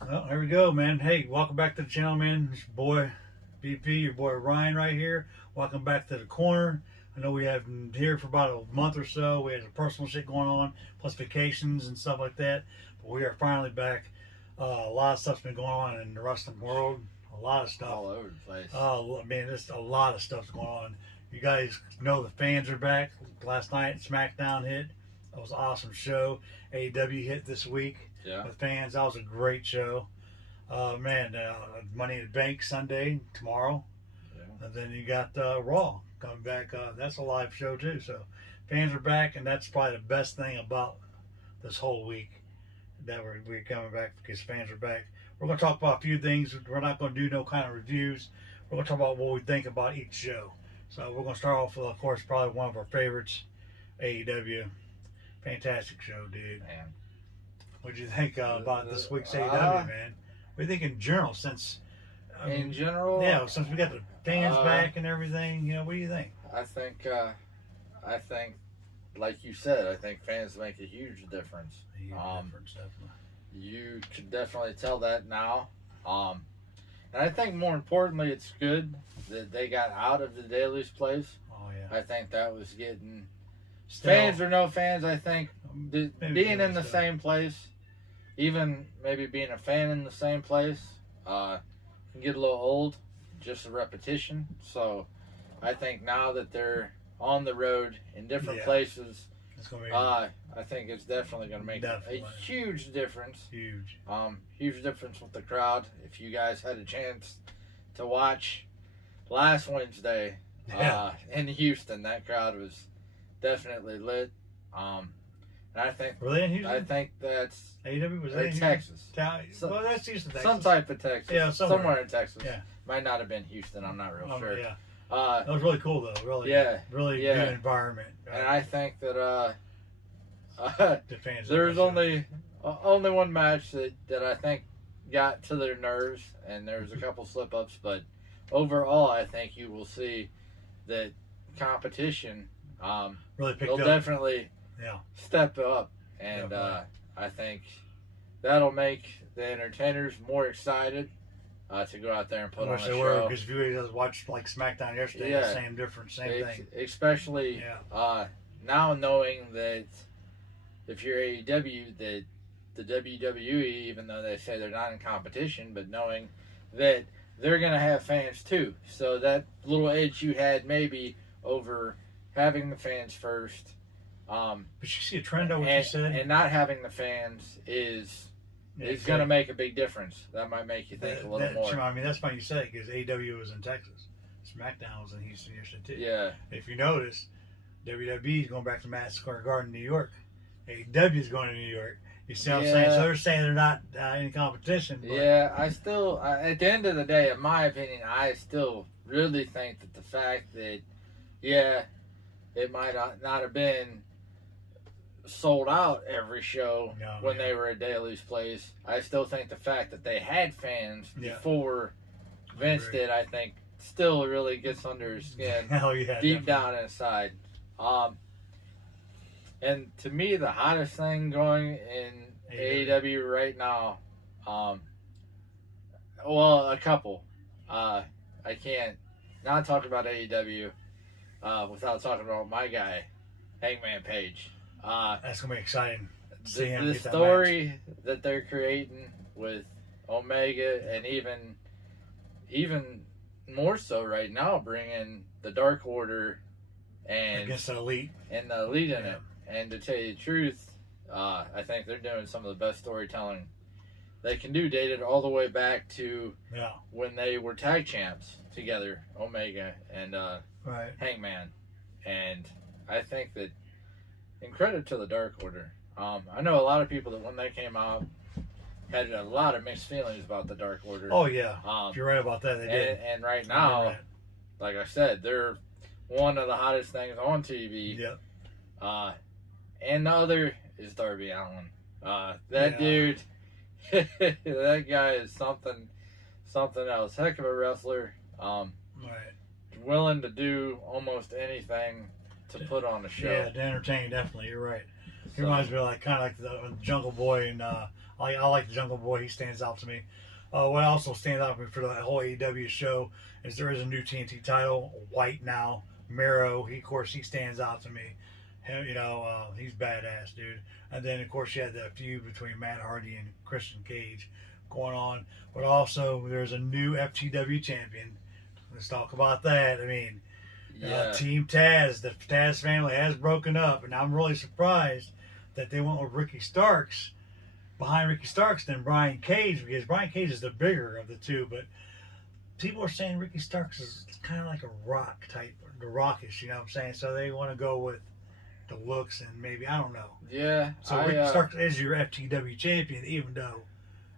Well, here we go, man. Hey, welcome back to the channel, man. It's your boy BP, your boy Ryan right here. Welcome back to the corner. I know we have been here for about a month or so. We had some personal shit going on, plus vacations and stuff like that. But we are finally back. A lot of stuff's been going on in the wrestling world. A lot of stuff. All over the place. Oh, man, there's a lot of stuff's going on. You guys know the fans are back. Last night, SmackDown hit. That was an awesome show. AEW hit this week Yeah. with fans. That was a great show. Money in the Bank Sunday, tomorrow. Yeah. And then you got Raw coming back. That's a live show, too. So fans are back, and that's probably the best thing about this whole week, that we're coming back because fans are back. We're going to talk about a few things. We're not going to do no kind of reviews. We're going to talk about what we think about each show. So we're going to start off with, of course, probably one of our favorites, AEW. Fantastic show, dude. Man. What did you think about this week's AEW, man? What do you think in general, since... In general, yeah, since we got the fans back and everything, what do you think? I think, like you said, I think fans make a huge difference. A huge difference, definitely. You could definitely tell that now. And I think more importantly, it's good that they got out of the Daily's place. Oh, yeah. I think that was getting... Still, fans or no fans, I think being in the still. same place, even maybe being a fan in the same place, can get a little old, just a repetition. So I think now that they're on the road in different places, it's gonna be I think it's definitely going to make a huge difference. Huge. Huge difference with the crowd. If you guys had a chance to watch last Wednesday in Houston, that crowd was definitely lit. And I think Were they in Houston? I think that's AEW was in Texas. Well, that's Houston, Texas. Some type of Texas. Yeah, somewhere in Texas. Yeah. Might not have been Houston. I'm not real sure. Yeah. That was really cool, though. Really. Yeah. Really good environment. And I think that the fans. There's only one match that I think got to their nerves, and there was a couple slip ups, but overall, I think you will see that competition. Really picked they'll up. Definitely step up, and I think that'll make the entertainers more excited to go out there and put on a show. Because if you guys watched like SmackDown yesterday, same thing. Especially now knowing that if you're AEW, that the WWE, even though they say they're not in competition, but knowing that they're going to have fans too. So that little edge you had maybe over having the fans first. But you see a trend on what you said? And not having the fans is going to make a big difference. That might make you think a little more. I mean, that's funny you say it, because AEW was in Texas. SmackDown was in Houston yesterday, too. Yeah. If you notice, WWE is going back to Madison Square Garden, New York. AEW is going to New York. You see what I'm saying? So they're saying they're not in competition. But... Yeah, I still, at the end of the day, in my opinion, I still really think that the fact that, it might not have been sold out every show when they were at Daily's place. I still think the fact that they had fans before Vince did, I think, still really gets under his skin deep down inside. And to me, the hottest thing going in AEW right now, a couple. I can't not talk about AEW without talking about my guy, Hangman Page. That's going to be exciting. The story that they're creating with Omega, and even more so right now, bringing the Dark Order and against the Elite. And the Elite in it. And to tell you the truth, I think they're doing some of the best storytelling they can do, dated all the way back to when they were tag champs together, Omega and Hangman. And I think that, in credit to the Dark Order, I know a lot of people that when they came out had a lot of mixed feelings about the Dark Order. Oh, yeah. You're right about that. They did. And right now, like I said, they're one of the hottest things on TV. Yep. And the other is Darby Allin. That dude, that guy is something else. Heck of a wrestler. Willing to do almost anything to put on a show. Yeah, to entertain, definitely. You're right. He reminds me of kind of like the Jungle Boy and I like the Jungle Boy. He stands out to me. What also stands out to me for the whole AEW show is there is a new TNT title, White now. Miro, he stands out to me. He's badass, dude. And then, of course, you had the feud between Matt Hardy and Christian Cage going on. But also, there's a new FTW champion. Let's talk about that. I mean, Team Taz, the Taz family has broken up, and I'm really surprised that they went with Ricky Starks behind Ricky Starks than Brian Cage, because Brian Cage is the bigger of the two, but people are saying Ricky Starks is kind of like a Rock type, the Rockish, you know what I'm saying? So they want to go with the looks and maybe, I don't know. Yeah. So Ricky Starks is your FTW champion, even though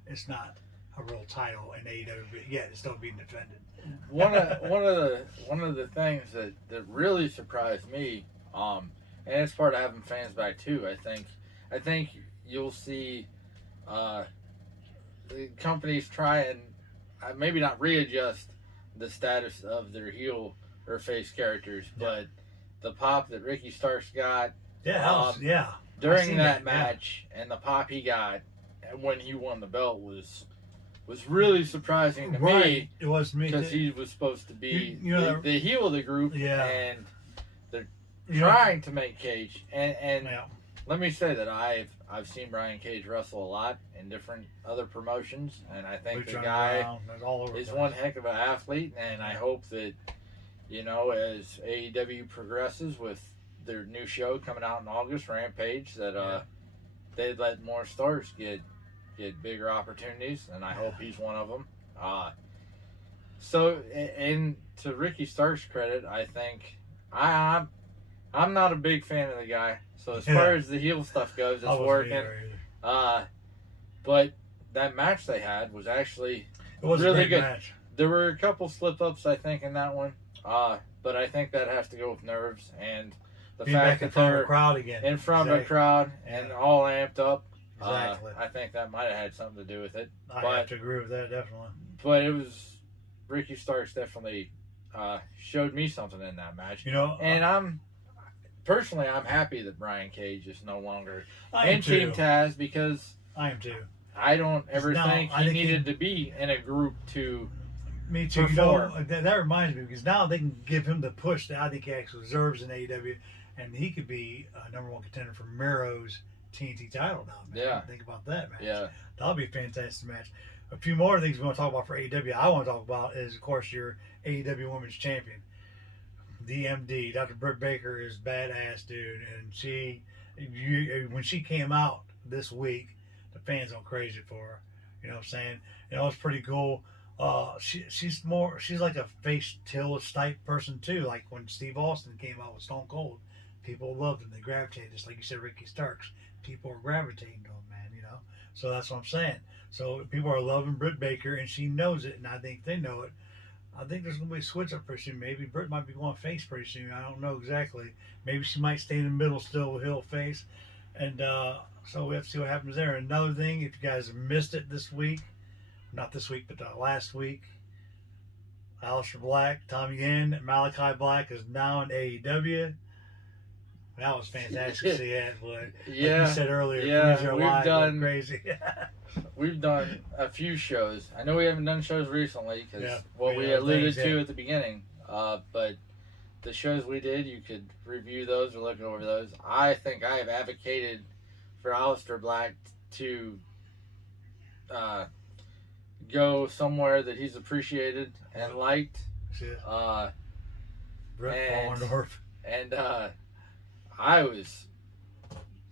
it's not a real title in AEW, but yet it's still being defended. One of the things that really surprised me, and it's part of having fans back too. I think you'll see the companies try and maybe not readjust the status of their heel or face characters, but the pop that Ricky Starks got, during that match, and the pop he got when he won the belt was really surprising to me. It was me because he was supposed to be the heel of the group, and they're trying to make Cage. And let me say that I've seen Brian Cage wrestle a lot in different other promotions, and I think the guy is one heck of an athlete. And I hope that as AEW progresses with their new show coming out in August, Rampage, that they let more stars get bigger opportunities, and I hope he's one of them. So, and to Ricky Starks' credit, I think I'm not a big fan of the guy. So as far as the heel stuff goes, it's working. But that match they had was actually really good. Match. There were a couple slip-ups, I think, in that one. But I think that has to go with nerves and the fact that they're in front of a crowd and all amped up. Exactly. I think that might have had something to do with it. I have to agree with that, definitely. But it was Ricky Starks definitely showed me something in that match. And I'm happy that Brian Cage is no longer in Team Taz, because I am too. I don't ever think he needed to be in a group to me too. perform. That reminds me, because now they can give him the push that I think he actually deserves in AEW, and he could be a number one contender for Miro's TNT title now, man. Yeah. Think about that match. Yeah. That'll be a fantastic match. A few more things we want to talk about for AEW I want to talk about is, of course, your AEW Women's Champion. DMD, Dr. Britt Baker is badass, dude. And when she came out this week, the fans went crazy for her. You know what I'm saying? It's pretty cool. She's like a face Tillis type person too. Like when Steve Austin came out with Stone Cold, people loved him. They gravitated, just like you said, Ricky Starks. People are gravitating to him, man. So that's what I'm saying. So people are loving Britt Baker, and she knows it, and I think they know it. I think there's going to be a switch up pretty soon. Maybe Britt might be going face pretty soon. I don't know exactly. Maybe she might stay in the middle still with heel face. And so we have to see what happens there. Another thing, if you guys missed it this week, not this week, but last week, Aleister Black, Tommy Yen, Malachi Black is now in AEW. That was fantastic to see that, but like you said earlier, we've done crazy. We've done a few shows. I know we haven't done shows recently because we alluded to at the beginning. But the shows we did, you could review those or look over those. I think I have advocated for Aleister Black to go somewhere that he's appreciated and liked. And I was,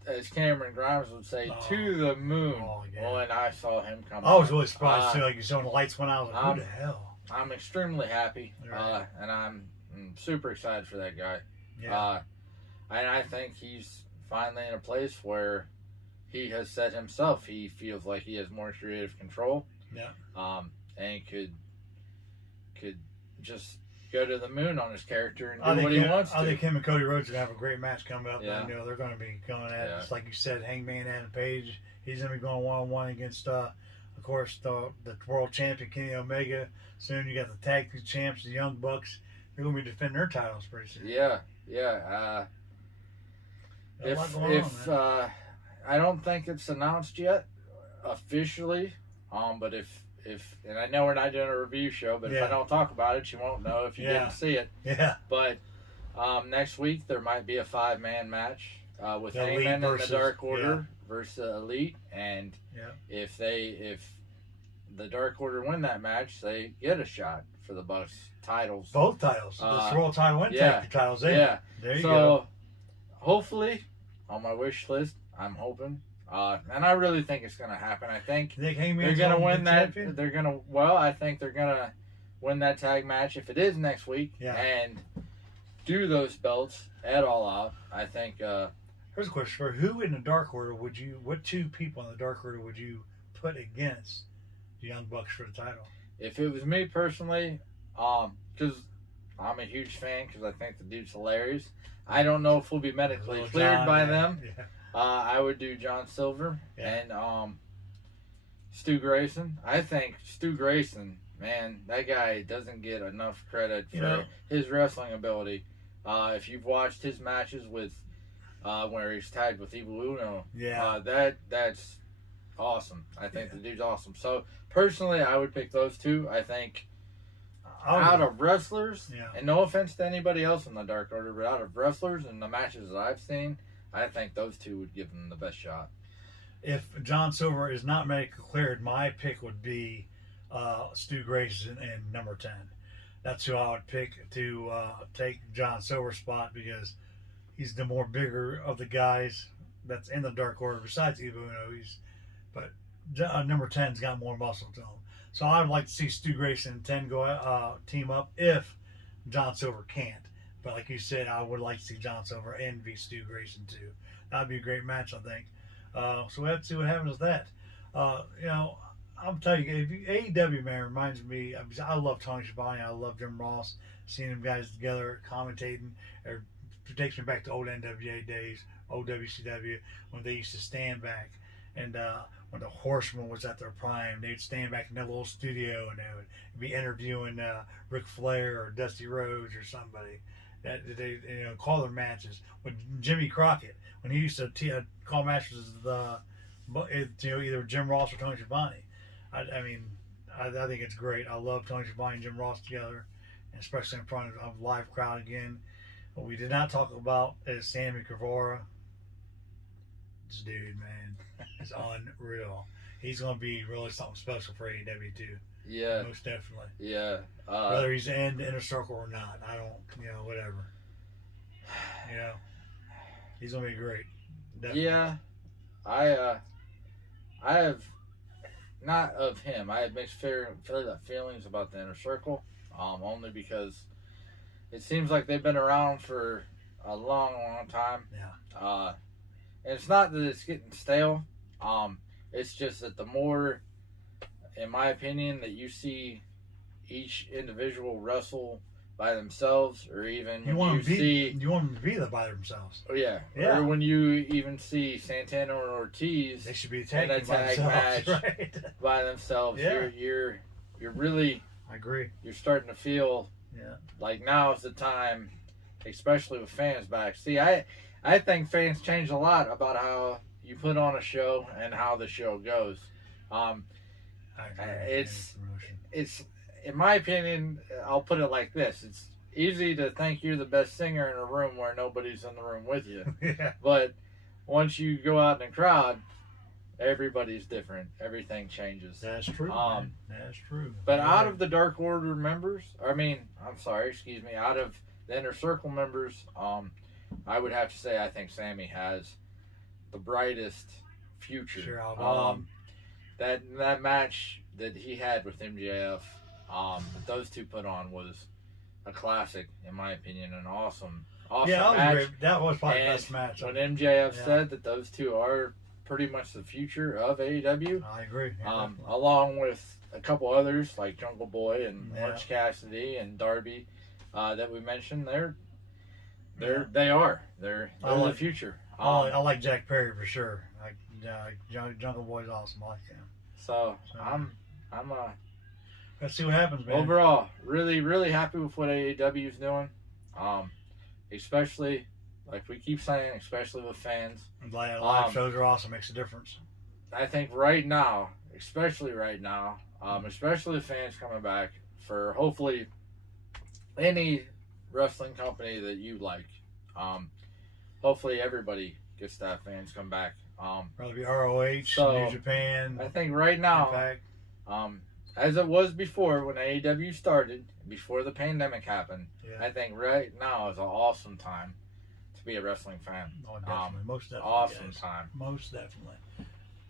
as Cameron Grimes would say, to the moon when I saw him come I was really surprised too. Like you saw when the lights went out, I was like, who the hell? I'm extremely happy, and I'm super excited for that guy. Yeah. And I think he's finally in a place where he has said himself he feels like he has more creative control. Yeah. And could just go to the moon on his character and do what he wants to. I think him and Cody Rhodes are going to have a great match coming up. Yeah. And, they're going to be going at it. Just like you said, Hangman Adam Page. He's going to be going one-on-one against, of course, the world champion, Kenny Omega. Soon you got the tag team champs, the Young Bucks. They're going to be defending their titles pretty soon. Yeah. I don't think it's announced yet officially, but if and I know we're not doing a review show, but if I don't talk about it, you won't know if you didn't see it. Yeah. But next week there might be a 5-man match with The Hangman Elite and the versus- Dark Order versus Elite, and Yeah. if the Dark Order win that match, they get a shot for the Bucks titles. Both titles. The world title and tag team titles. Yeah. There you so go. hopefully, on my wish list, I'm hoping. And I really think it's going to happen. I think they're going to win that. They're going to. Well, I think they're going to win that tag match if it is next week, and do those belts at All Out. I think. Here's a question: for who in the Dark Order would you? What 2 people in the Dark Order would you put against the Young Bucks for the title? If it was me personally, because I'm a huge fan, because I think the dude's hilarious. I don't know if we'll be medically cleared by them. Yeah. I would do John Silver and Stu Grayson. I think Stu Grayson, man, that guy doesn't get enough credit for his wrestling ability. If you've watched his matches with where he's tagged with Evil Uno, that's awesome. I think the dude's awesome. So personally, I would pick those 2. I think out of wrestlers, and no offense to anybody else in the Dark Order, but out of wrestlers and the matches that I've seen, I think those 2 would give them the best shot. If John Silver is not medically cleared, my pick would be Stu Grayson and number 10. That's who I would pick to take John Silver's spot, because he's the more bigger of the guys that's in the Dark Order besides Evil Uno. But number 10's got more muscle to him. So I would like to see Stu Grayson and 10 go team up if John Silver can't. But like you said, I would like to see John Silver and Stu Grayson too. That'd be a great match, I think. So we have to see what happens with that. I'm telling you, AEW, man, reminds me. I love Tony Schiavone. I love Jim Ross. Seeing them guys together commentating, it takes me back to old NWA days, old WCW, when they used to stand back. And when the Horsemen was at their prime, they'd stand back in that little studio and they would be interviewing Ric Flair or Dusty Rhodes or somebody. That they call their matches. When Jimmy Crockett, when he used to call matches, either Jim Ross or Tony Schiavone. I think it's great. I love Tony Schiavone and Jim Ross together, and especially in front of a live crowd again. What we did not talk about is Sammy Guevara. This dude, man, is unreal. He's going to be really something special for AEW too. Yeah. Most definitely. Yeah. Whether he's in the Inner Circle or not, I don't, whatever. He's going to be great. Definitely. Yeah. I have, not of him, I have mixed feelings about the Inner Circle, only because it seems like they've been around for a long, long time. Yeah. And it's not that it's getting stale. It's just that the more, in my opinion, that you see each individual wrestle by themselves, or even you want them to be there by themselves. Oh yeah. Or when you even see Santana or Ortiz, they should be in a tag match right? by themselves. Yeah. You're really. I agree. You're starting to feel. Yeah. Like now is the time, especially with fans back. See, I think fans change a lot about how you put on a show and how the show goes. It's in my opinion, I'll put it like this: it's easy to think you're the best singer in a room where nobody's in the room with you. Yeah. But once you go out in the crowd, everybody's different. Everything changes. That's true. That's true. But out of the Dark Order members, out of the Inner Circle members, I would have to say I think Sammy has the brightest future. Sure, that match that he had with MJF, that those two put on was a classic, in my opinion, an awesome match. That was probably the best match. When MJF said that those two are pretty much the future of AEW, I agree. along with a couple others like Jungle Boy and Orange Cassidy and Darby that we mentioned. They're the future. I like Jack Perry for sure. Jungle Boy's awesome. I like him. So I'm let's see what happens, man. Overall, really, really happy with what AEW is doing. Especially, like we keep saying, especially with fans. I'm glad live shows are awesome. Makes a difference. I think right now, especially the fans coming back for hopefully any wrestling company that you like. Hopefully everybody gets to have fans come back. Probably ROH, New Japan. I think right now, Impact. as it was before when AEW started, before the pandemic happened, I think right now is an awesome time to be a wrestling fan. Oh, definitely. Most definitely. Awesome time. Most definitely.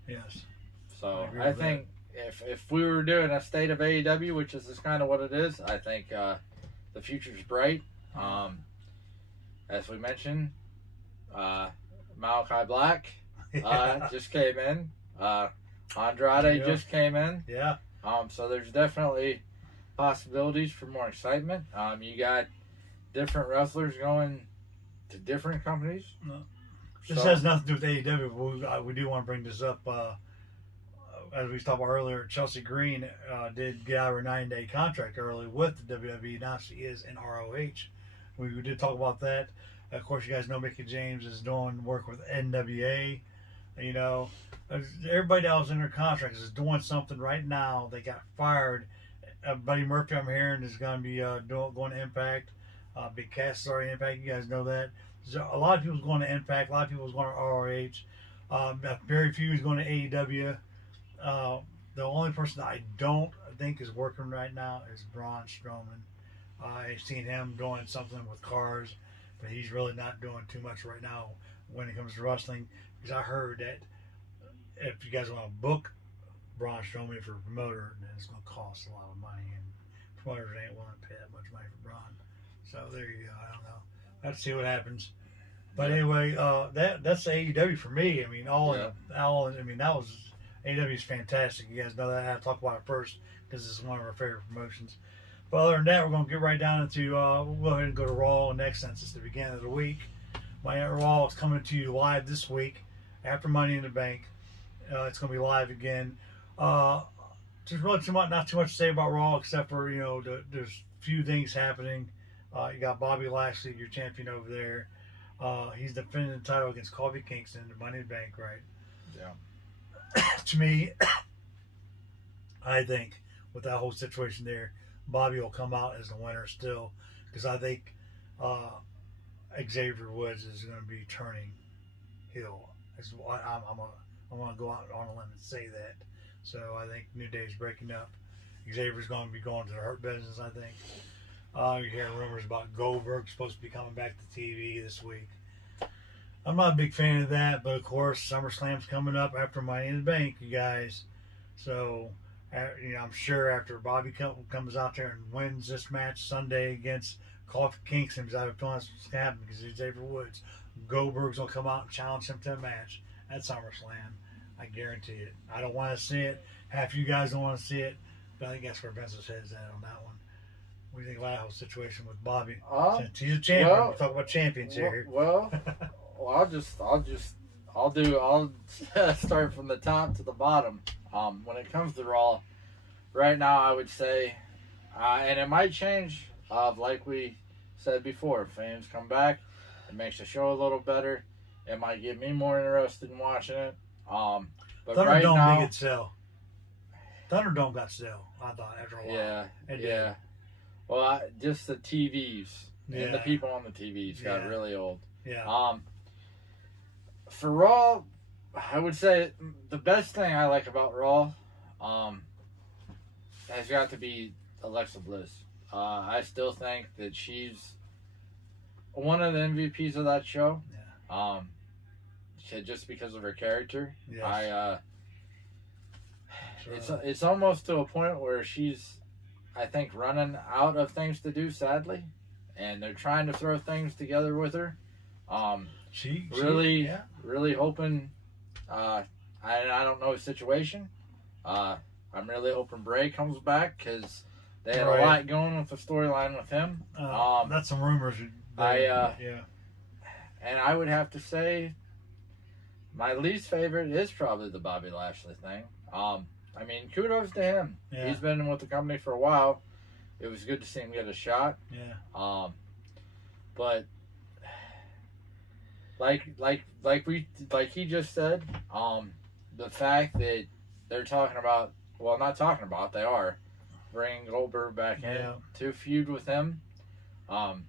Yes. So I think if we were doing a state of AEW, which is kind of what it is, I think the future's bright. As we mentioned, Malachi Black just came in. Andrade just came in. Yeah. So there's definitely possibilities for more excitement. You got different wrestlers going to different companies. No. This has nothing to do with AEW, but we do want to bring this up. As we talked about earlier, Chelsea Green did get out of her 9-day contract early with the WWE. Now she is in ROH. We did talk about that. Of course, you guys know Mickie James is doing work with NWA. You know, everybody that was in their contracts is doing something right now. They got fired. Buddy Murphy, I'm hearing, is going to be going to Impact. Big Cass is already Impact. You guys know that. So a lot of people's going to Impact. A lot of people's going to ROH. Very few is going to AEW. The only person that I don't think is working right now is Braun Strowman. I've seen him doing something with cars, but he's really not doing too much right now when it comes to wrestling. Because I heard that if you guys want to book Braun Strowman for a promoter, then it's going to cost a lot of money, and promoters ain't willing to pay that much money for Braun. So there you go. I don't know. Let's see what happens. But anyway, that's AEW for me. I mean, that was AEW is fantastic. You guys know that. I had to talk about it first because it's one of our favorite promotions. But other than that, we're going to get right down into, we'll go ahead and go to Raw next since it's the beginning of the week. Monday Night Raw is coming to you live this week after Money in the Bank. It's going to be live again. There's really not too much to say about Raw except for, there's a few things happening. You got Bobby Lashley, your champion over there. He's defending the title against Kofi Kingston, the Money in the Bank, right? Yeah. To me, I think with that whole situation there, Bobby will come out as the winner still, because I think Xavier Woods is going to be turning heel. I'm going to go out on a limb and say that. So I think New Day's breaking up. Xavier's going to be going to the Hurt Business, I think. You're hearing rumors about Goldberg supposed to be coming back to TV this week. I'm not a big fan of that, but of course, SummerSlam's coming up after Money in the Bank, you guys. So, I'm sure after Bobby comes out there and wins this match Sunday against Kofi Kingston, because I have a feeling that's what's going to happen because he's Xavier Woods, Goldberg's going to come out and challenge him to a match at SummerSlam. I guarantee it. I don't want to see it. Half of you guys don't want to see it, but I think that's where Vince's head's at on that one. What do you think about that whole situation with Bobby? Since he's a champion, we talk about champions here. I'll start from the top to the bottom. When it comes to Raw, right now I would say, and it might change, like we said before, if fans come back, it makes the show a little better. It might get me more interested in watching it. But Thunderdome right now, did sell. Thunderdome got sell, I thought, after a while. Yeah. Well, just the TVs and the people on the TVs got really old. Yeah. For Raw, I would say the best thing I like about Raw has got to be Alexa Bliss. I still think that she's one of the MVPs of that show. Yeah. Just because of her character. Yes. It's almost to a point where she's, I think, running out of things to do, sadly, and they're trying to throw things together with her. Really hoping. I don't know the situation. I'm really hoping Bray comes back because they had a lot going with the storyline with him. That's some rumors. And I would have to say, my least favorite is probably the Bobby Lashley thing. I mean, kudos to him. Yeah. He's been with the company for a while. It was good to see him get a shot. Yeah. But like he just said, the fact that they're talking about, well, not talking about, they are bringing Goldberg back in to feud with him. I'm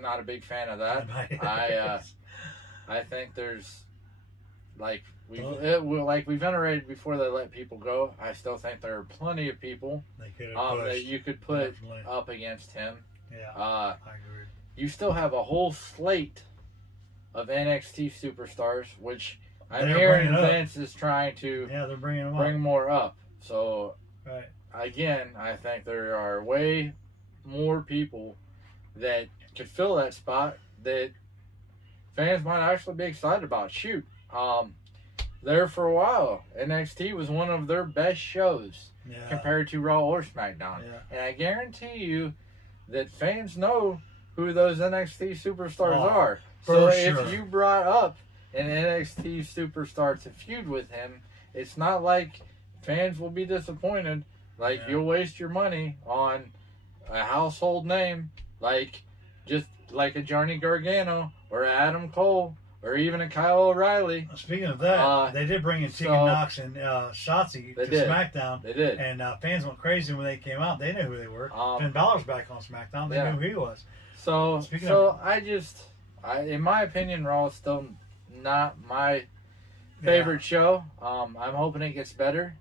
not a big fan of that. I think there's like we've venerated before they let people go. I still think there are plenty of people that you could put up against him. Yeah, I agree. You still have a whole slate of NXT superstars, which I'm hearing Vince is trying to they're bringing more up. So right. Again, I think there are way more people that could fill that spot that fans might actually be excited about. Shoot, there for a while, NXT was one of their best shows compared to Raw or SmackDown. Yeah. And I guarantee you that fans know who those NXT superstars are. So if you brought up an NXT superstar to feud with him, it's not like fans will be disappointed. Like, you'll waste your money on a household name, like just like a Johnny Gargano or Adam Cole or even a Kyle O'Reilly. Speaking of that, they did bring in Tegan Nox and Shotzi to SmackDown. They did. And fans went crazy when they came out. They knew who they were. Finn Balor's back on SmackDown. They knew who he was. So in my opinion, Raw is still not my favorite show. I'm hoping it gets better.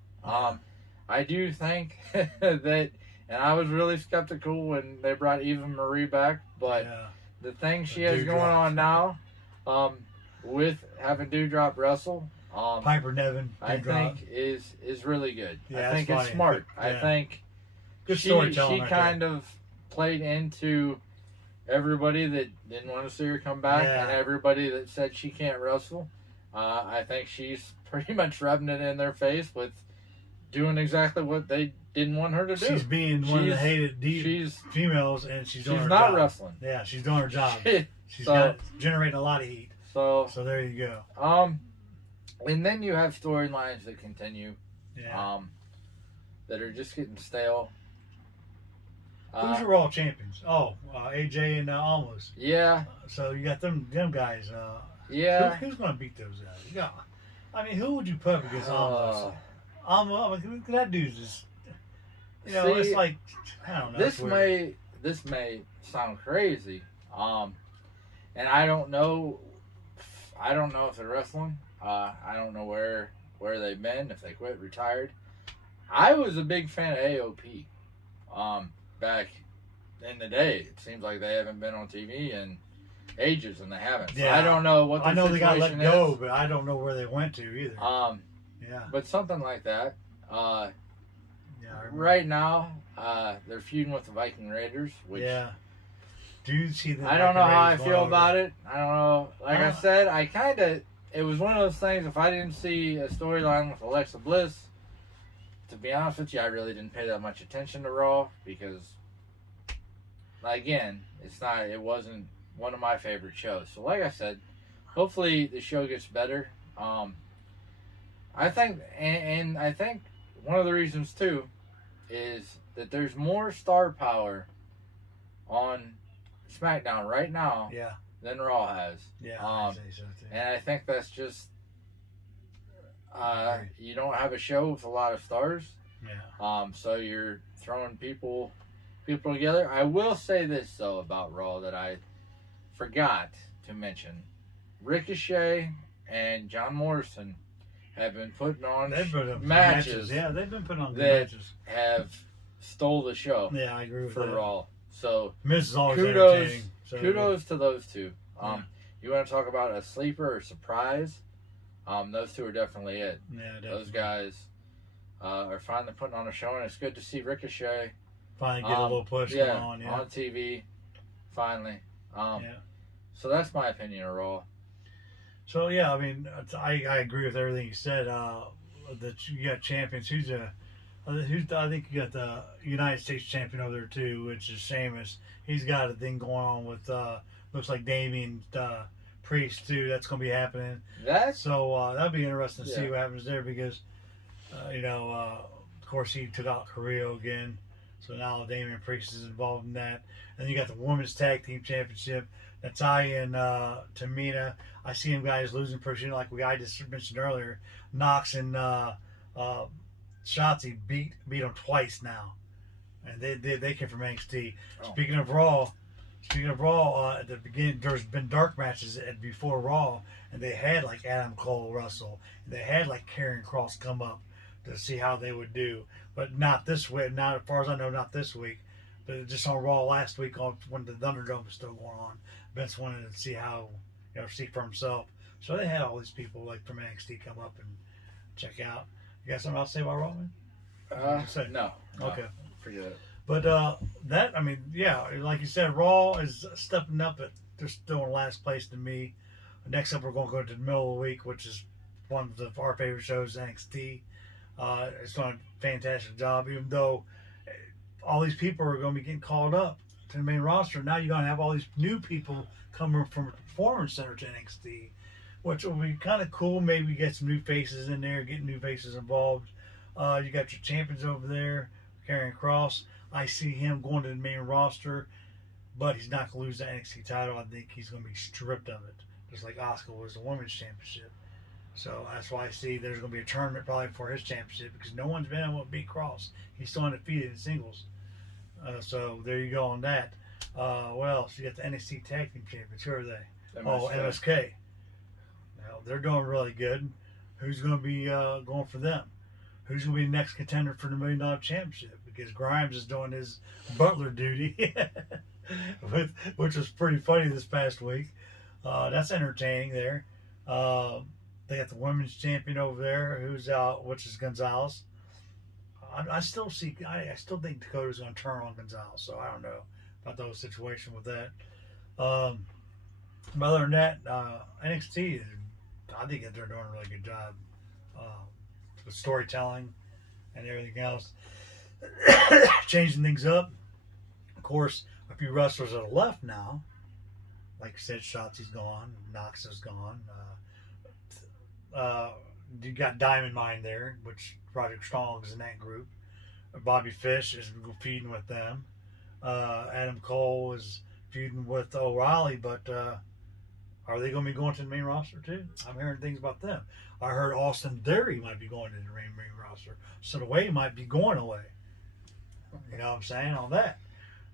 I do think that, and I was really skeptical when they brought Eva Marie back, but the thing she has going on now, with having Doudrop wrestle, Piper Niven, I think is really good. Yeah, I think it's smart. I think good storytelling. She kind of played into everybody that didn't want to see her come back and everybody that said she can't wrestle. I think she's pretty much rubbing it in their face with doing exactly what they didn't want her to do. She's being one of the hated females, and she's doing her job. She's not wrestling. Yeah, she's doing her job. She's generating a lot of heat. So there you go. And then you have storylines that continue, that are just getting stale. Who's your Raw champions? AJ and Almost. Yeah. So you got them guys. Who's going to beat those guys? Yeah. I mean, who would you put up against Almost? That dude's just, it's like, I don't know. This may sound crazy, and I don't know if they're wrestling. I don't know where they've been, if they quit, retired. I was a big fan of AOP, back in the day. It seems like they haven't been on TV in ages, and they haven't. Yeah. So I don't know what. I know they got let go, but I don't know where they went to either. But something like that. Right now, they're feuding with the Viking Raiders, which do you see the I don't know how I feel about it. I don't know. Like I said, it was one of those things. If I didn't see a storyline with Alexa Bliss, to be honest with you, I really didn't pay that much attention to Raw because, again, it wasn't one of my favorite shows. So, like I said, hopefully the show gets better. I think, and I think one of the reasons too is that there's more star power on SmackDown right now than Raw has. I'd say so too. And I think that's just you don't have a show with a lot of stars. So you're throwing people together. I will say this though about Raw that I forgot to mention: Ricochet and John Morrison have been putting on matches. Yeah, they've been putting on matches. Have stole the show. Yeah, I agree with that. For Raw. So Miz is always entertaining. Kudos to those two. You want to talk about a sleeper or surprise? Those two are definitely it. Yeah, definitely. Those guys are finally putting on a show, and it's good to see Ricochet finally get a little push going on. On TV, finally. So that's my opinion of Raw. So I mean, I agree with everything you said. That you got champions. I think you got the United States champion over there too, which is Sheamus. He's got a thing going on with looks like Damian Priest too. That's going to be happening. That'll be interesting to see what happens there because of course he took out Carrillo again, so now Damian Priest is involved in that. And you got the Women's Tag Team Championship. Natalya and Tamina. I see them guys losing pretty like I just mentioned earlier. Knox and Shotzi beat them twice now, and they came from NXT. Oh. Speaking of Raw, at the beginning there's been dark matches before Raw, and they had like Adam Cole wrestle, and they had like Karrion Kross come up to see how they would do, but not this week. Not as far as I know, not this week. But just on Raw last week, when the Thunderdome was still going on, Vince wanted to see how, see for himself. So they had all these people like from NXT come up and check out. You got something else to say about Raw, man? No. Okay. Forget it. But like you said, Raw is stepping up. But they're still in last place to me. Next up, we're going to go to the middle of the week, which is one of our favorite shows, NXT. It's done a fantastic job, even though all these people are going to be getting called up to the main roster. Now you're going to have all these new people coming from the Performance Center to NXT, which will be kind of cool. Maybe get some new faces in there, get new faces involved. You got your champions over there, Karrion Kross. I see him going to the main roster, but he's not going to lose the NXT title. I think he's going to be stripped of it, just like Asuka was the Women's Championship. So that's why I see there's going to be a tournament probably for his championship, because no one's been able to beat Kross. He's still undefeated in singles. So there you go on that. What else? You got the NXT Tag Team Champions. Who are they? MSK. Now, they're doing really good. Who's going to be going for them? Who's going to be the next contender for the $1 Million Championship? Because Grimes is doing his butler duty, which was pretty funny this past week. That's entertaining there. They got the women's champion over there, who's out, which is Gonzalez. I still think Dakota's going to turn on Gonzalez, so I don't know about the whole situation with that. But other than that, NXT, I think that they're doing a really good job with storytelling and everything else, changing things up. Of course, a few wrestlers that have left now, like I said, Shotzi's gone, Knox is gone. You got Diamond Mine there, which Roderick Strong is in that group. Bobby Fish is feuding with them. Adam Cole is feuding with O'Reilly, but are they going to be going to the main roster too? I'm hearing things about them. I heard Austin Theory might be going to the main roster. So the way might be going away. You know what I'm saying on that.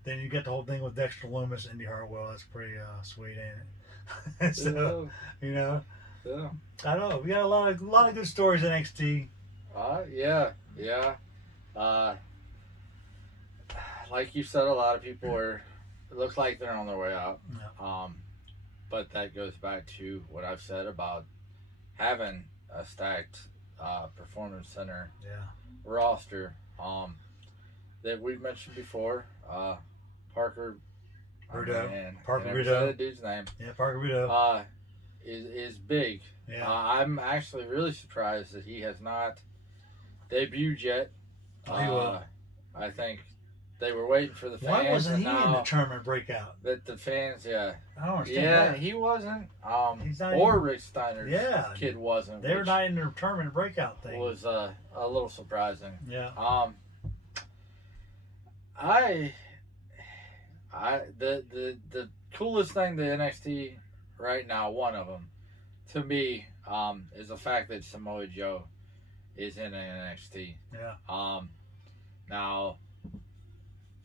Then you get the whole thing with Dexter Lumis, Indy Hartwell. That's pretty sweet, ain't it? So, Yeah. I don't know. We got a lot of good stories in NXT. Yeah. Like you said, a lot of people it looks like they're on their way out. Yeah. But that goes back to what I've said about having a stacked Performance Center roster that we've mentioned before. Parker Rudeau. Parker Rudeau. The dude's name. Yeah, Parker Rudeau. Is big. Yeah. I'm actually really surprised that he has not debuted yet. He will. I think they were waiting for the fans. Why wasn't he in the tournament breakout? That the fans, I don't understand. Yeah, that. He wasn't. He's not or even, Rick Steiner's kid wasn't. They're not in the tournament breakout thing. Was a little surprising. Yeah. The coolest thing to NXT right now, one of them, to me, is the fact that Samoa Joe is in NXT. Yeah. Now,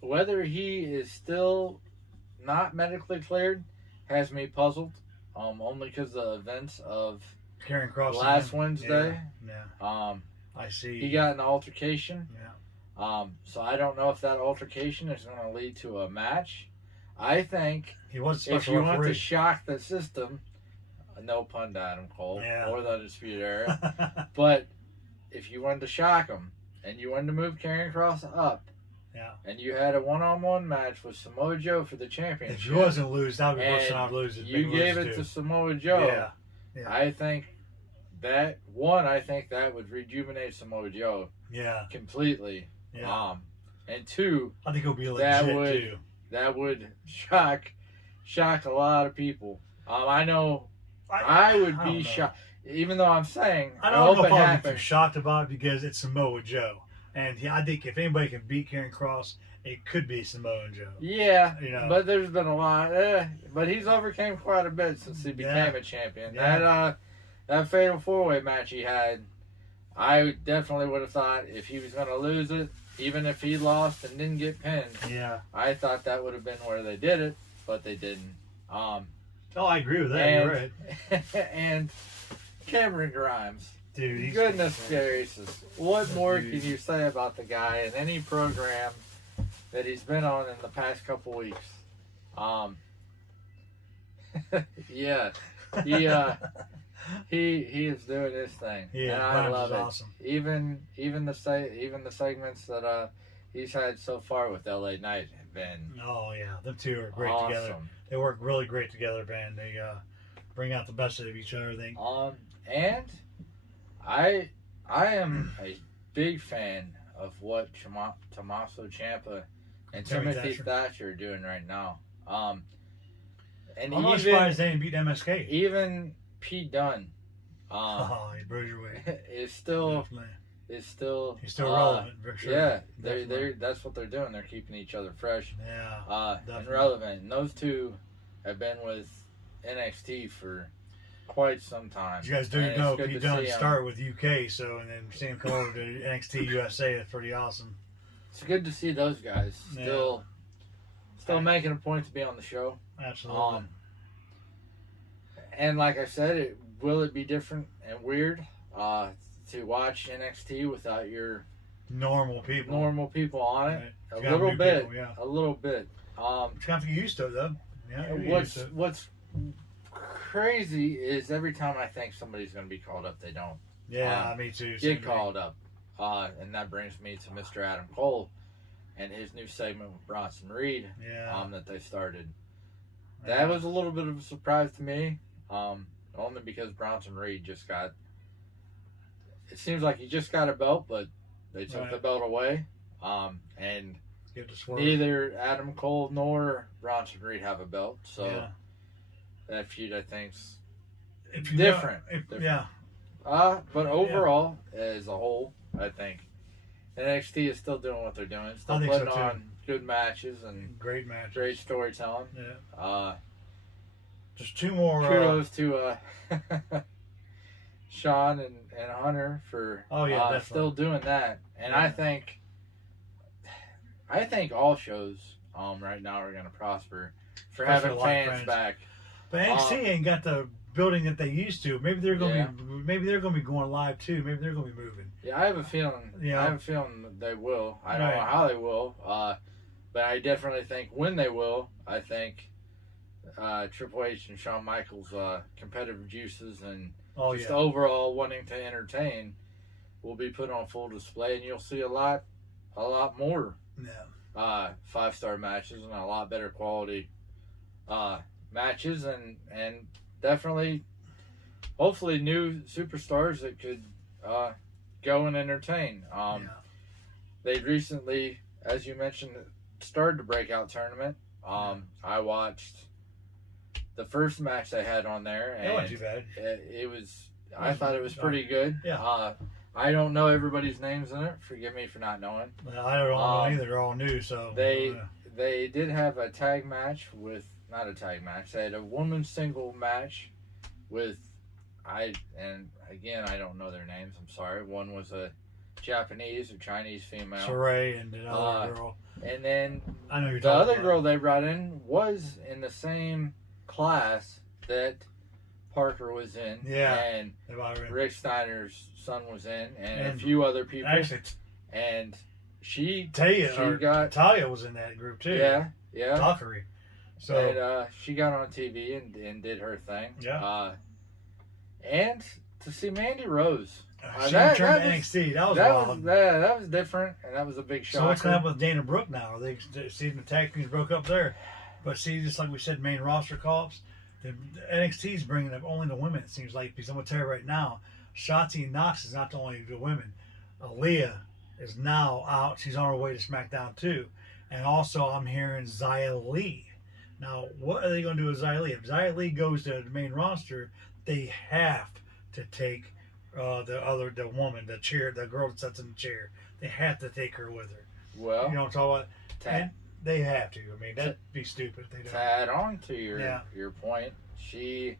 whether he is still not medically cleared has me puzzled. Only because the events of Karrion Kross last Wednesday. Yeah. I see. He got an altercation. Yeah. So I don't know if that altercation is going to lead to a match. I think he was if you want to shock the system, no pun to Adam Cole or the Undisputed Era, but if you wanted to shock him and you wanted to move Karrion Kross up, and you had a one-on-one match with Samoa Joe for the championship, if he wasn't lose, that would be the first time I'd lose it. You gave it to Samoa Joe. Yeah. I think that would rejuvenate Samoa Joe. Yeah. Completely. Yeah. And two, I think it'll be legit too. That would shock a lot of people. I know I would be shocked, even though I'm saying I don't know if I'd be shocked about it because it's Samoa Joe. And I think if anybody can beat Karrion Kross, it could be Samoa Joe. Yeah, You know. but there's been a lot. But he's overcame quite a bit since he became a champion. Yeah. That fatal 4-way match he had, I definitely would have thought if he was going to lose it, even if he lost and didn't get pinned, I thought that would have been where they did it, but they didn't. I agree with that. You're right. And Cameron Grimes. Dude, Goodness gracious. What more can you say about the guy in any program that he's been on in the past couple weeks? Yeah. He is doing his thing. Yeah, and I love it. Awesome. Even the segments that he's had so far with LA Knight have been them two are great awesome. together. They work really great together, man. They bring out the best of each other, I think. And I am a big fan of what Tommaso Ciampa and Timothy Thatcher are doing right now. And I'm not surprised they didn't beat MSK. Even Pete Dunne, he bruised your way. He's still relevant for sure. Yeah, they that's what they're doing. They're keeping each other fresh. Yeah, and relevant. And those two have been with NXT for quite some time. You guys do know Pete Dunne started with UK, so and then seeing him come over to NXT USA, that's pretty awesome. It's good to see those guys still making a point to be on the show. Absolutely. And like I said, will it be different and weird to watch NXT without your normal people on it? Right. A little bit. People, A little bit. You have to get used to it, though. Yeah, what's crazy is every time I think somebody's going to be called up, they don't. Yeah, me too. Get called up. And that brings me to Mr. Adam Cole and his new segment with Bronson Reed that they started. That was a little bit of a surprise to me, only because Bronson Reed just got... It seems like he just got a belt, but they took the belt away. And neither Adam Cole nor Bronson Reed have a belt, so that feud, I think, is different. But overall, as a whole, I think NXT is still doing what they're doing. Still putting on good matches and great matches, great storytelling. Yeah. Just two more. Kudos to Sean and Hunter for still doing that. And I think all shows right now are going to prosper for having fans back. But NXT ain't got the building that they used to. Maybe they're going to be. Maybe they're going to be going live too. Maybe they're going to be moving. Yeah, I have a feeling. I have a feeling that they will. I don't know how they will. But I definitely think when they will, I think Triple H and Shawn Michaels' competitive juices and just overall wanting to entertain will be put on full display, and you'll see a lot more 5-star matches and a lot better quality matches, and definitely, hopefully, new superstars that could go and entertain. They recently, as you mentioned, started the breakout tournament. I watched the first match they had on there, and it wasn't too bad. It was. I thought it was pretty good. Yeah. I don't know everybody's names in it. Forgive me for not knowing. I don't know either. They're all new, so they did have a tag match with not a tag match. They had a women's single match with and again I don't know their names. I'm sorry. One was a Japanese or Chinese female. Saray and another girl. And then I know the other girl they brought in was in the same class that Parker was in. Yeah. And Rick Steiner's son was in, and a few other people. Actually, and Talia was in that group too. Yeah. Talkery. So and, she got on TV and did her thing. Yeah. And to see Mandy Rose. She returned to NXT. That was wild. That was different, and that was a big shock. So what's going to happen with Dana Brooke now? Are they seeing the tag teams broke up there? But see, just like we said, main roster call-ups, the NXT's bringing up only the women, it seems like. Because I'm going to tell you right now, Shotzi Knox is not the only the women. Aaliyah is now out. She's on her way to SmackDown too. And also I'm hearing Xia Li. Now, what are they going to do with Xia Li? If Xia Li goes to the main roster, they have to take the woman, the girl that sits in the chair. They have to take her with her. Well, you know what I'm talking about? And they have to. I mean, that'd be stupid if they don't. To add on to your point, she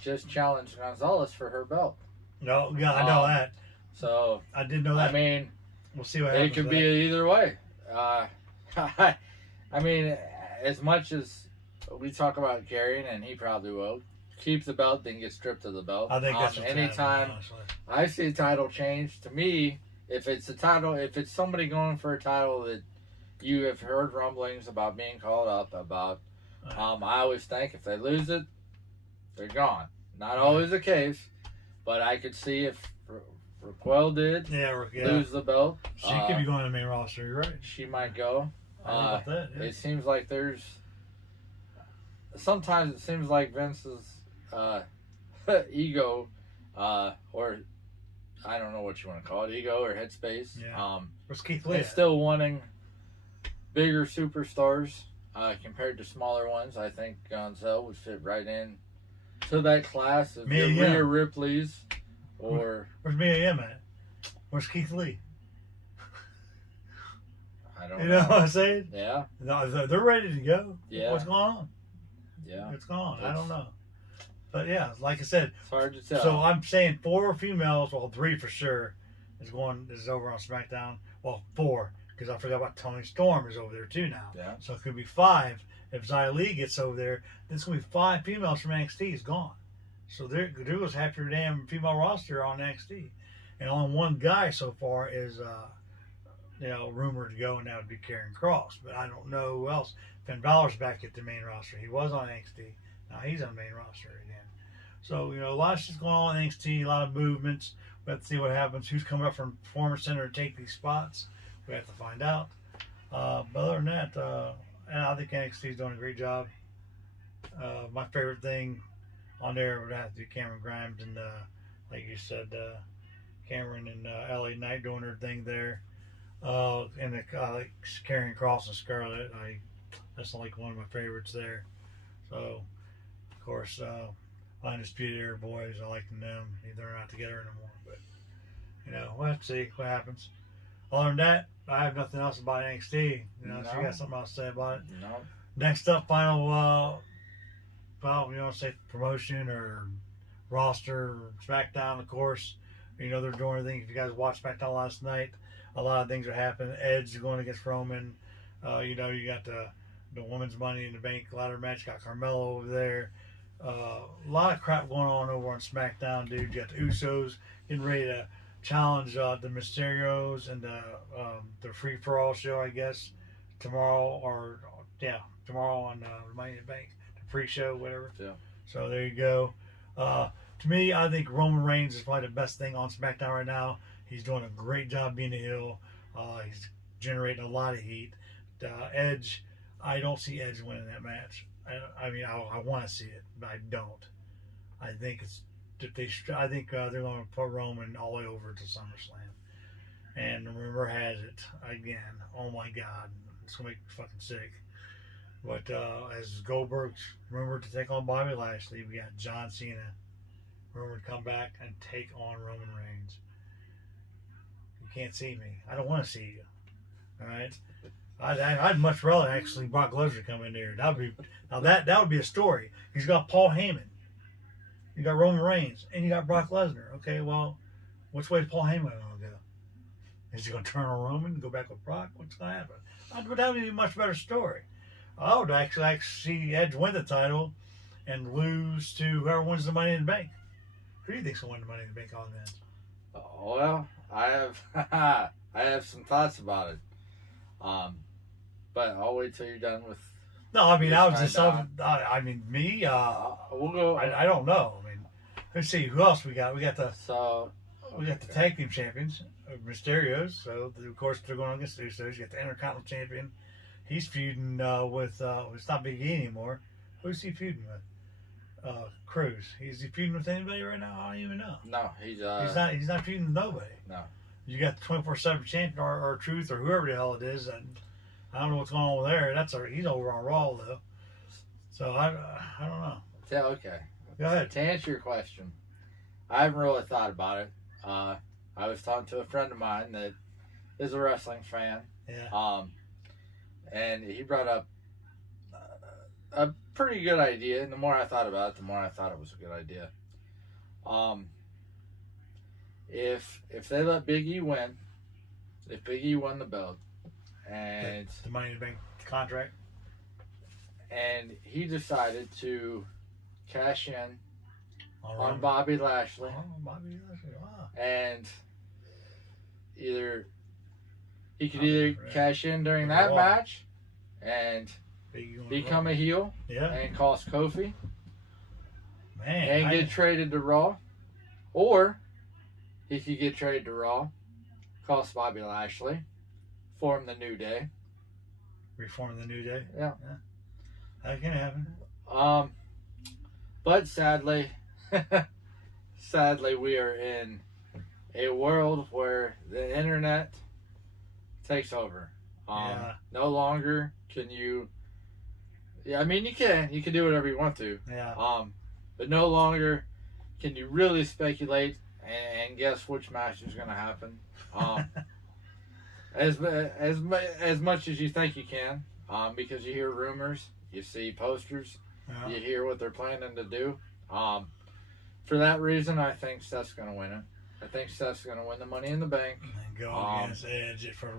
just challenged Gonzalez for her belt. No, yeah, I know that. So I didn't know that. I mean, we'll see what happens. It could be either way. I mean, as much as we talk about Karrion, and he probably will keep the belt, then get stripped of the belt. I think that's anytime I see a title change. To me, if it's somebody going for a title that you have heard rumblings about being called up about, I always think if they lose it, they're gone. Not always the case, but I could see if Raquel did lose the belt. She could be going to the main roster, you're right. She might go. About that, yeah. It seems like sometimes it seems like Vince's ego, or I don't know what you want to call it, ego or headspace. Yeah. What's Keith Lee? It's still wanting bigger superstars compared to smaller ones. I think Gonzalez would fit right in to that class of Rhea Ripley's. Or where's Mia Yim at? Where's Keith Lee? I don't know. You know what I'm saying? Yeah. No, they're ready to go. Yeah. What's going on? Yeah. What's going on? I don't know. But yeah, like I said, it's hard to tell. So I'm saying 4 females, well 3 for sure, is over on SmackDown. Well, 4, because I forgot about Toni Storm is over there too now. Yeah. So it could be 5. If Xia Li gets over there, then it's gonna be 5 females from NXT is gone. So there goes half your damn female roster on NXT, and only one guy so far is rumored to go, and that would be Karrion Kross. But I don't know who else. Finn Balor's back at the main roster. He was on NXT. Now he's on the main roster again. So a lot of shit's going on in NXT. A lot of movements. We have to see what happens. Who's coming up from Performance Center to take these spots? We have to find out. But other than that, and I think NXT's doing a great job. My favorite thing on there would have to be Cameron Grimes and, like you said, Cameron and LA Knight doing their thing there. And like Karrion Kross and Scarlett, that's like one of my favorites there. So, of course, Undisputed Era boys, I like them. They're not together anymore, but we'll have to see what happens. Other than that, I have nothing else about NXT. So you got something else to say about it? No. Next up, final. Well, you want to say promotion or roster, SmackDown, of course. They're doing everything. If you guys watched SmackDown last night, a lot of things are happening. Edge going against Roman. You got the women's Money in the Bank ladder match. Got Carmelo over there. A lot of crap going on over on SmackDown, dude. You got the Usos getting ready to challenge the Mysterios and the Free For All show, I guess, tomorrow on Money in the Bank. Pre-show, whatever. Yeah. So there you go. To me, I think Roman Reigns is probably the best thing on SmackDown right now. He's doing a great job being a heel. He's generating a lot of heat. Edge, I don't see Edge winning that match. I want to see it, but I don't. I think they're going to put Roman all the way over to SummerSlam. And the rumor has it again. Oh my God, it's gonna make me fucking sick. But as Goldberg's rumored to take on Bobby Lashley, we got John Cena rumored to come back and take on Roman Reigns. You can't see me. I don't want to see you. All right. I'd much rather actually Brock Lesnar come in there. That would be a story. He's got Paul Heyman, you got Roman Reigns, and you got Brock Lesnar. Okay, well, which way is Paul Heyman going to go? Is he going to turn on Roman and go back with Brock? What's going to happen? That would be a much better story. I would actually like to see Edge win the title and lose to whoever wins the Money in the Bank. Who do you think's going to win the Money in the Bank on that? Well, I have some thoughts about it. But I'll wait till you're done with. No, I mean I was just. Me. We'll go. I don't know. I mean, let's see who else we got. We got the tag team champions, Mysterios. So of course they're going against the Usos. You got the Intercontinental champion. He's feuding with. It's not Big E anymore. Who's he feuding with? Cruz. Is he feuding with anybody right now? I don't even know. No, he's not feuding with nobody. No. You got the 24/7 champion or Truth or whoever the hell it is, and I don't know what's going on over there. He's over on Raw though. So I don't know. Yeah. Okay. Go ahead. To answer your question, I haven't really thought about it. I was talking to a friend of mine that is a wrestling fan. Yeah. And he brought up a pretty good idea. And the more I thought about it, the more I thought it was a good idea. If they let Big E win, if Big E won the belt, and the Money in the Bank contract, and he decided to cash in on on Bobby Lashley, Bobby Lashley, wow. and he could either cash in during that match and become a heel, and cost Kofi, and get traded to Raw, or he could get traded to Raw, cost Bobby Lashley, form the New Day. Reform the New Day? Yeah. That can happen. But sadly, we are in a world where the internet takes over. No longer can you. Yeah, I mean you can do whatever you want to. Yeah. But no longer can you really speculate and guess which match is going to happen. As much as you think you can, because you hear rumors, you see posters, you hear what they're planning to do. For that reason, I think Seth's going to win it. I think Seth's going to win the Money in the Bank. And go against Edge for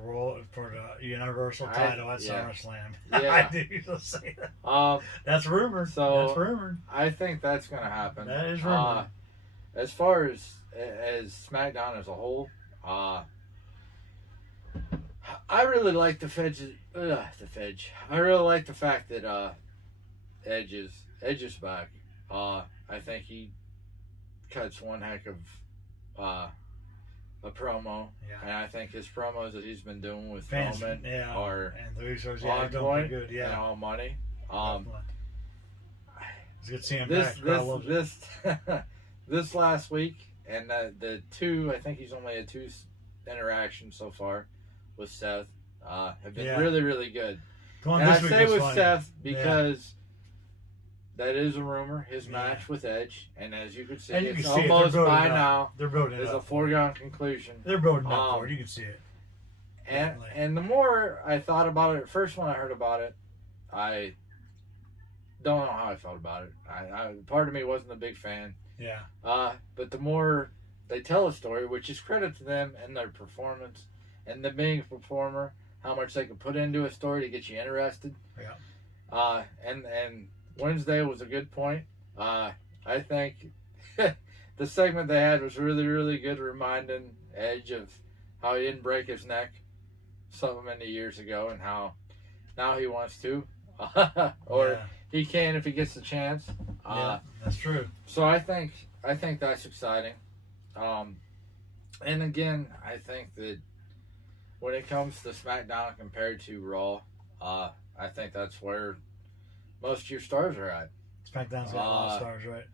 the Universal title at SummerSlam. Yeah. I do say that. That's rumored. That's rumored. I think that's going to happen. That is rumored. As far as SmackDown as a whole, I really like the Fedge. I really like the fact that Edge is back. I think he cuts one heck of a promo, and I think his promos that he's been doing with Roman are on point and all money. It's good to see him back. This last week, and the two, I think he's only had 2 interactions so far with Seth, have been really, really good. And I say with Seth because that is a rumor, his match with Edge, and as you can see, it's almost by now. They're building it up. It's a foregone conclusion. They're building up for it. You can see it. And the more I thought about it, at first when I heard about it, I don't know how I felt about it. I part of me wasn't a big fan. Yeah. But the more they tell a story, which is credit to them and their performance, and them being a performer, how much they can put into a story to get you interested. Yeah. And Wednesday was a good point. I think the segment they had was really, really good, reminding Edge of how he didn't break his neck so many years ago, and how now he wants to, or he can if he gets the chance. That's true. So I think that's exciting. And again, I think that when it comes to SmackDown compared to Raw, I think that's where most of your stars are at. SmackDown's got a lot of stars, right?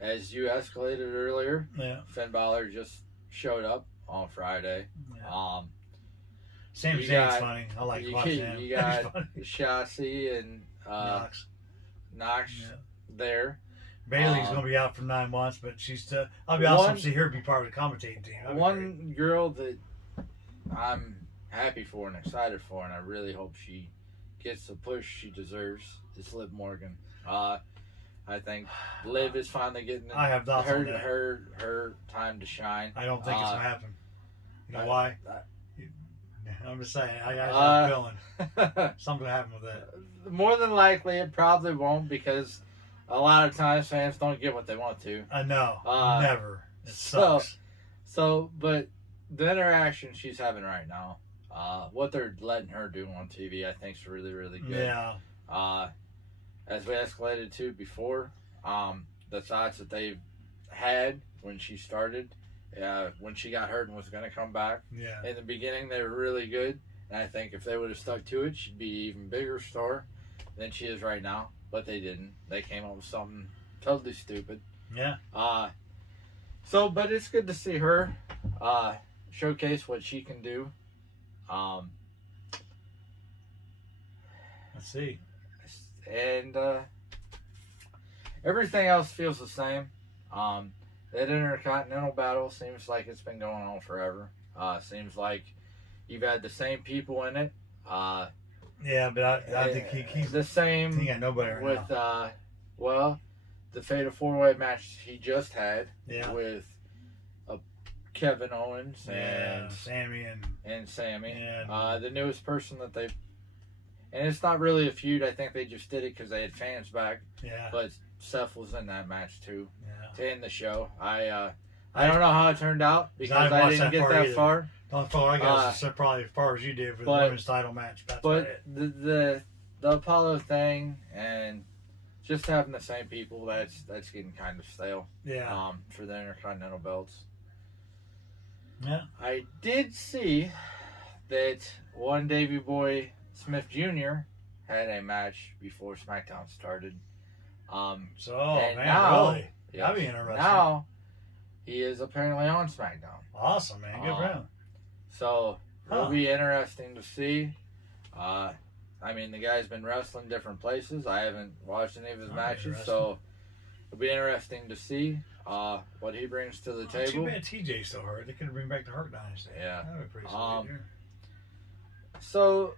As you escalated earlier, Finn Balor just showed up on Friday. Yeah. Sami Zayn's funny. I like watching him. You got Shotzi and Knox there. Bailey's going to be out for 9 months, but she's still. I'll be awesome to see her be part of the commentating team. One girl that I'm happy for and excited for, and I really hope she gets the push she deserves, is Liv Morgan. I think Liv is finally getting her time to shine. I don't think it's going to happen. You know why? I'm just saying. I got a feeling something will happen with that. More than likely, it probably won't, because a lot of times fans don't get what they want to. I know. Never. It sucks. But the interaction she's having right now, what they're letting her do on TV, I think is really, really good. Yeah. As we escalated to before, the thoughts that they've had when she started, when she got hurt and was going to come back. Yeah. In the beginning, they were really good. And I think if they would have stuck to it, she'd be an even bigger star than she is right now. But they didn't. They came up with something totally stupid. Yeah. But it's good to see her showcase what she can do. Let's see. And everything else feels the same. that Intercontinental battle seems like it's been going on forever. Seems like you've had the same people in it. Yeah, but I think he's the same. He got nobody right with now. The Fatal 4-Way match he just had Yeah. with Kevin Owens and Sammy and Sammy. And the newest person that they, and it's not really a feud. I think they just did it because they had fans back. Yeah. But Seth was in that match too to end the show. I don't know how it turned out because I didn't get that far. Not far, I guess. Probably as far as you did for the women's title match. But the Apollo thing and just having the same people, that's getting kind of stale. Yeah. For the Intercontinental belts. Yeah. I did see that one Davey Boy Smith Jr. had a match before SmackDown started. Really? Yes, that'd be interesting. Now he is apparently on SmackDown. Awesome, man. Good for him. So it'll be interesting to see. I mean, the guy's been wrestling different places. I haven't watched any of his matches, so it'll be interesting to see what he brings to the table. Too bad TJ's still hurt. They could bring back the Hurt Dynasty. Yeah. That would be pretty sweet. So,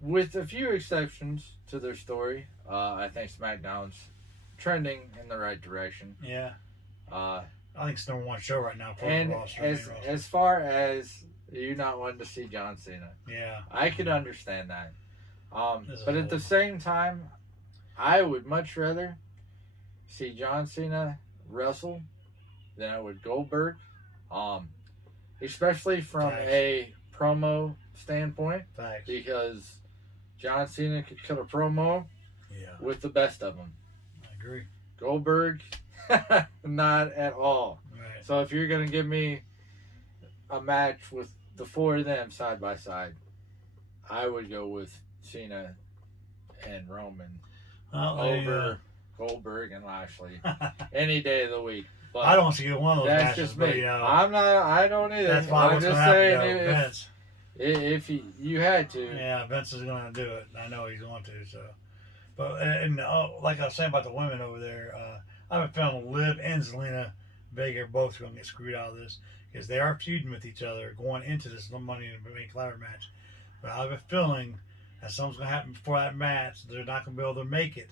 with a few exceptions to their story, I think SmackDown's trending in the right direction. Yeah. I think it's the number one show right now for the roster. As far as you not wanting to see John Cena, I could understand that. But at the same time, I would much rather see John Cena wrestle than I would Goldberg, especially from a promo standpoint. Facts. Because John Cena could cut a promo with the best of them. I agree. Goldberg, not at all. Right. So if you're going to give me a match with the four of them side by side, I would go with Cena and Roman over Goldberg and Lashley any day of the week. But I don't see one of those that's matches. Just me. I don't either. That's why I'm just saying Vince. If you had to. Yeah, Vince is going to do it. I know he's going to. So, but like I was saying about the women over there, I have a feeling Liv and Zelina Vega are both going to get screwed out of this because they are feuding with each other going into this Money in the Bank ladder match. But I have a feeling that something's going to happen before that match. They're not going to be able to make it.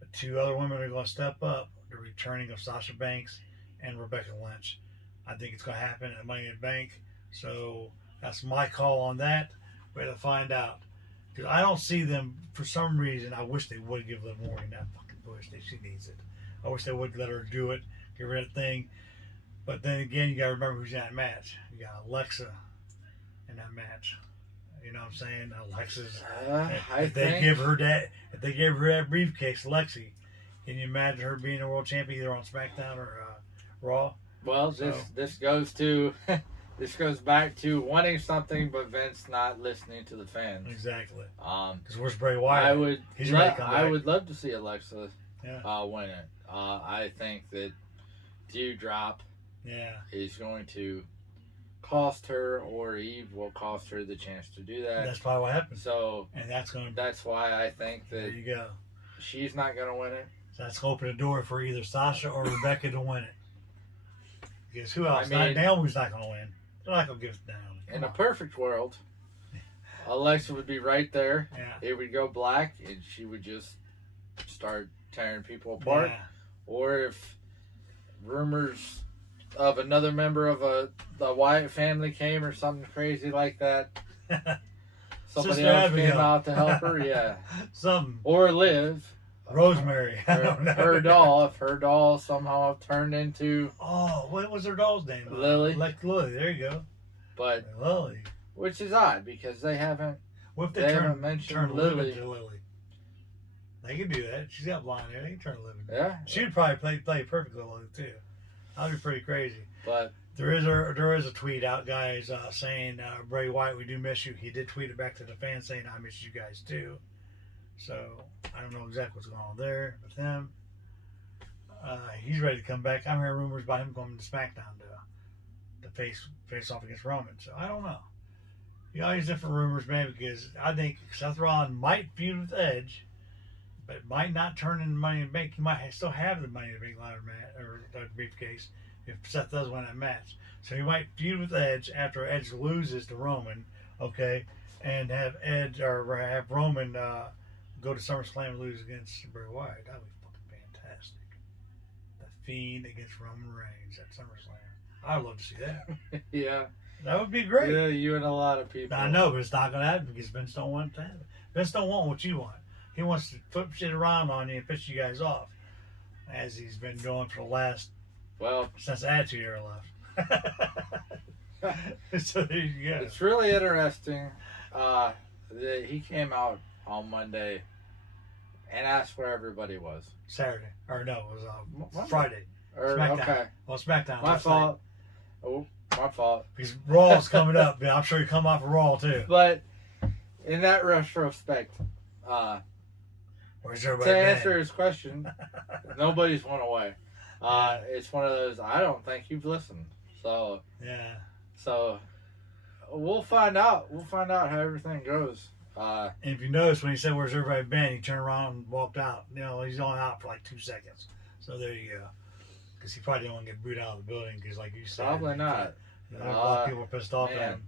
But two other women are going to step up. The returning of Sasha Banks and Rebecca Lynch. I think it's going to happen at Money in the Bank. So that's my call on that. We're going to find out. Because I don't see them, for some reason, I wish they would give Liv Morgan that fucking push. She needs it. I wish they would let her do it, get rid of the thing. But then again, you got to remember who's in that match. You got Alexa in that match. You know what I'm saying? Alexa's. If they give her that briefcase, Lexi, can you imagine her being a world champion either on SmackDown or Raw? Well, this goes to this goes back to wanting something, but Vince not listening to the fans. Exactly. Because where's Bray Wyatt? I would love to see Alexa win it. I think that Dewdrop is going to cost her, or Eve will cost her the chance to do that. That's probably what happened. So, and that's why I think that there you go. She's not going to win it. So that's open the door for either Sasha or Rebecca to win it. Because who else? Naomi's not going to win. They're not going to give it to Naomi. In a perfect world, Alexa would be right there. Yeah. It would go black, and she would just start tearing people apart. Yeah. Or if rumors of another member of the Wyatt family came or something crazy like that, somebody else came out to help her. Something. Or Liv. Rosemary. Her doll. If her doll somehow turned into... Oh, what was her doll's name? Lily. Lily, there you go. But Lily. Which is odd, because they haven't... What if they turn Lily into Lily? They can do that. She's got blonde hair. They can turn Lily. Yeah. She would probably play perfectly Lily, too. That'd be pretty crazy. But... There is a tweet out, guys, saying, Bray Wyatt, we do miss you. He did tweet it back to the fans saying, I miss you guys, too. So, I don't know exactly what's going on there with him. He's ready to come back. I'm hearing rumors about him coming to SmackDown to face off against Roman. So, I don't know. You know, these different rumors, man, because I think Seth Rollins might feud with Edge. but it might not turn into Money in the Bank. He might still have the Money in the Bank ladder match or briefcase if Seth does win that match. So he might feud with Edge after Edge loses to Roman, okay, and have Edge or have Roman go to SummerSlam and lose against Bray Wyatt. That would be fucking fantastic. The Fiend against Roman Reigns at SummerSlam. I'd love to see that. Yeah. That would be great. Yeah, you and a lot of people. I know, but it's not going to happen because Vince don't want it to happen. Vince don't want what you want. He wants to flip shit around on you and piss you guys off, as he's been doing for the last, since the Attitude Era left. So there you go. It's really interesting. He came out on Monday and asked where everybody was. Saturday. Or no, it was Friday. SmackDown. Okay. Well, SmackDown. My fault. Oh, my fault. Because Raw's coming up. I'm sure you come off of Raw too. But in that retrospect, where's everybody to been? answer his question, nobody's went away. It's one of those, I don't think you've listened. So yeah. So we'll find out. We'll find out how everything goes. And if you notice when he said where's everybody been, he turned around and walked out. You know, he's only out for like 2 seconds. So there you go. Because he probably didn't want to get booed out of the building. Because like you said, Probably not. A lot of people are pissed off at him.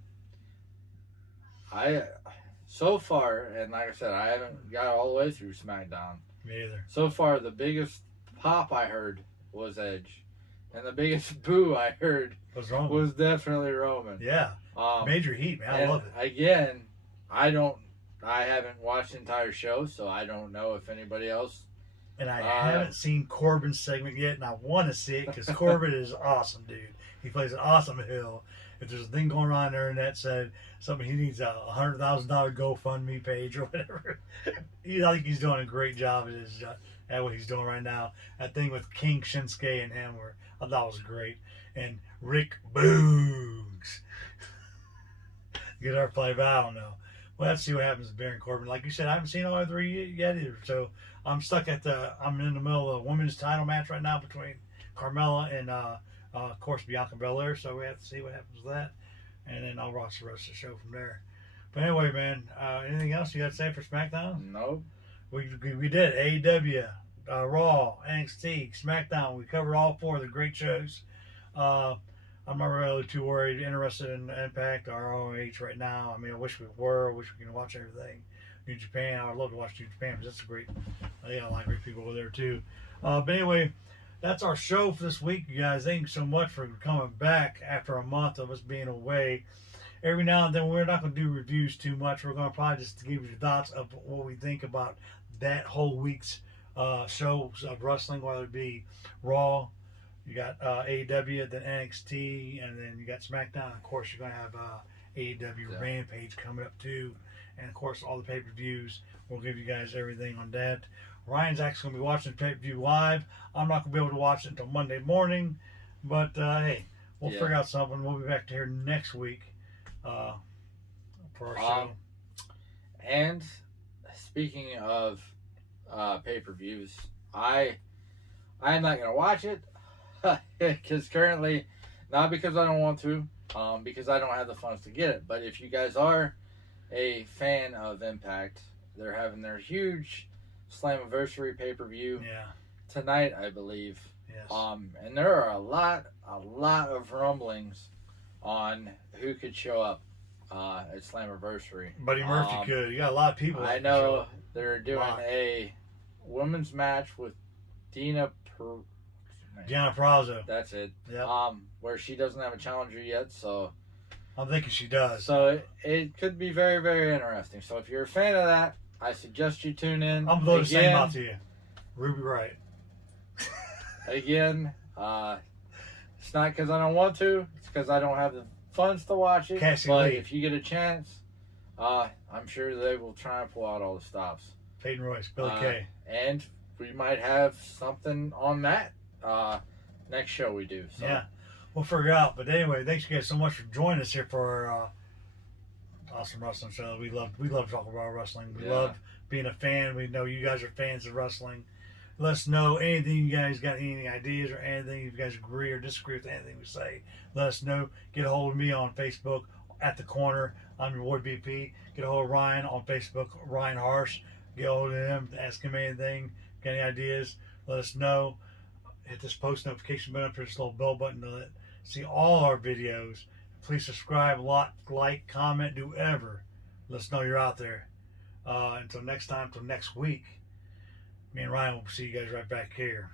So far, and like I said, I haven't got all the way through SmackDown. Me either. So far, the biggest pop I heard was Edge, and the biggest boo I heard was definitely Roman. Yeah, major heat, man. I love it. Again, I haven't watched the entire show, so I don't know if anybody else. And I haven't seen Corbin's segment yet, and I want to see it because Corbin is awesome, dude. He plays an awesome heel. If there's a thing going on there and that said something, he needs a $100,000 GoFundMe page or whatever. I think he's doing a great job at what he's doing right now. That thing with King Shinsuke and him, I thought was great. And Rick Boogs. Get our play, but I don't know. Well, let's see what happens with Baron Corbin. Like you said, I haven't seen all three yet either. So I'm stuck I'm in the middle of a women's title match right now between Carmella and of course, Bianca Belair, so we have to see what happens with that. And then I'll watch the rest of the show from there. But anyway, man, anything else you got to say for SmackDown? Nope. We did AEW, Raw, NXT, SmackDown. We covered all 4 of the great shows. I'm not really too interested in Impact or ROH right now. I mean, I wish we were. I wish we could watch everything. New Japan, I would love to watch New Japan because that's a great, they got a lot of great people over there too. But anyway, that's our show for this week, you guys. Thank you so much for coming back after a month of us being away. Every now and then, we're not going to do reviews too much. We're going to probably just give you thoughts of what we think about that whole week's shows of wrestling, whether it be Raw, you got AEW, then NXT, and then you got SmackDown. Of course, you're going to have AEW Rampage coming up too. And of course, all the pay-per-views. We'll give you guys everything on that. Ryan's actually going to be watching the pay-per-view live. I'm not going to be able to watch it until Monday morning. But, hey, we'll figure out something. We'll be back here next week for our show. And speaking of pay-per-views, I'm not going to watch it. Because currently, not because I don't want to, because I don't have the funds to get it. But if you guys are a fan of Impact, they're having their huge Slammiversary pay-per-view tonight, I believe. Yes. And there are a lot of rumblings on who could show up at Slammiversary. Buddy Murphy could. You got a lot of people. I know they're doing a women's match with Deonna Purrazzo. That's it. Yep. Where she doesn't have a challenger yet, so I'm thinking she does. So it could be very, very interesting. So if you're a fan of that, I suggest you tune in. I'm blowing the same out to you. Ruby Wright. Again, it's not because I don't want to. It's because I don't have the funds to watch it. Cassie but Lee. If you get a chance, I'm sure they will try and pull out all the stops. Peyton Royce, Billy Kay. And we might have something on that next show we do. So. Yeah, we'll figure it out. But anyway, thanks you guys so much for joining us here for our awesome wrestling show. We love talking about wrestling. We love being a fan. We know you guys are fans of wrestling. Let us know anything you guys got, any ideas or anything. If you guys agree or disagree with anything we say, let us know. Get a hold of me on Facebook at The Corner. I'm your boy BP. Get a hold of Ryan on Facebook, Ryan Harsh. Get hold of them, ask them anything, got any ideas, let us know. Hit this post notification button up here, this little bell button to see all our videos. Please subscribe, like, comment, do whatever. Let us know you're out there. Until next time, until next week, me and Ryan will see you guys right back here.